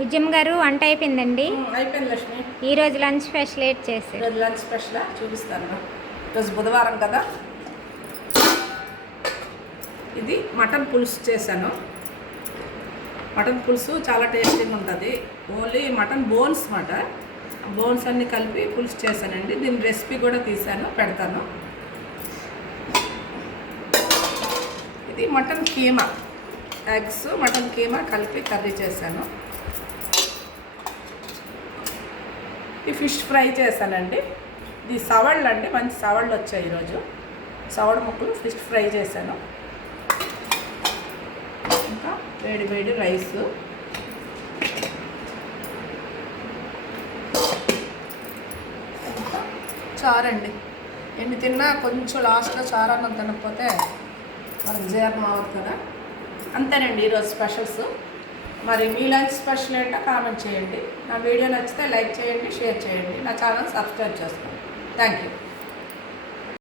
విజయం గారు వంట అయిపోయిందండి. అయిపోయింది లక్ష్మి. ఈరోజు లంచ్ స్పెషల్ ఏంటి చేశారు? ఈరోజు లంచ్ స్పెషల్ చూపిస్తాను. ఈరోజు బుధవారం కదా. ఇది మటన్ పులుసు చేశాను. మటన్ పులుసు చాలా టేస్టీగా ఉంటుంది. ఓన్లీ మటన్ బోన్స్ బోన్స్ అన్నీ కలిపి పులుసు చేశానండి. దీని రెసిపీ కూడా తీసాను, పెడతాను. ఇది mutton keema, eggs mutton keema కలిపి కర్రీ చేశాను. ఇది ఫిష్ ఫ్రై చేశానండి. ఇది సవళ్ళు అండి, మంచి సవళ్ళు వచ్చాయి ఈరోజు. సవడు ముక్కలు ఫిష్ ఫ్రై చేశాను. ఇంకా వేడి వేడి రైస్, ఇంకా చారండి. ఎన్ని తిన్నా కొంచెం లాస్ట్లో చారన్నం తినకపోతే మనకు జీర్ణం అవ్వదు కదా. అంతేనండి ఈరోజు స్పెషల్స్. మరి మీ లంచ్ స్పెషల్ ఏంటో కామెంట్ చేయండి. నా వీడియో నచ్చితే లైక్ చేయండి, షేర్ చేయండి. నా ఛానల్ సబ్స్క్రైబ్ చేసుకోండి. Thank you.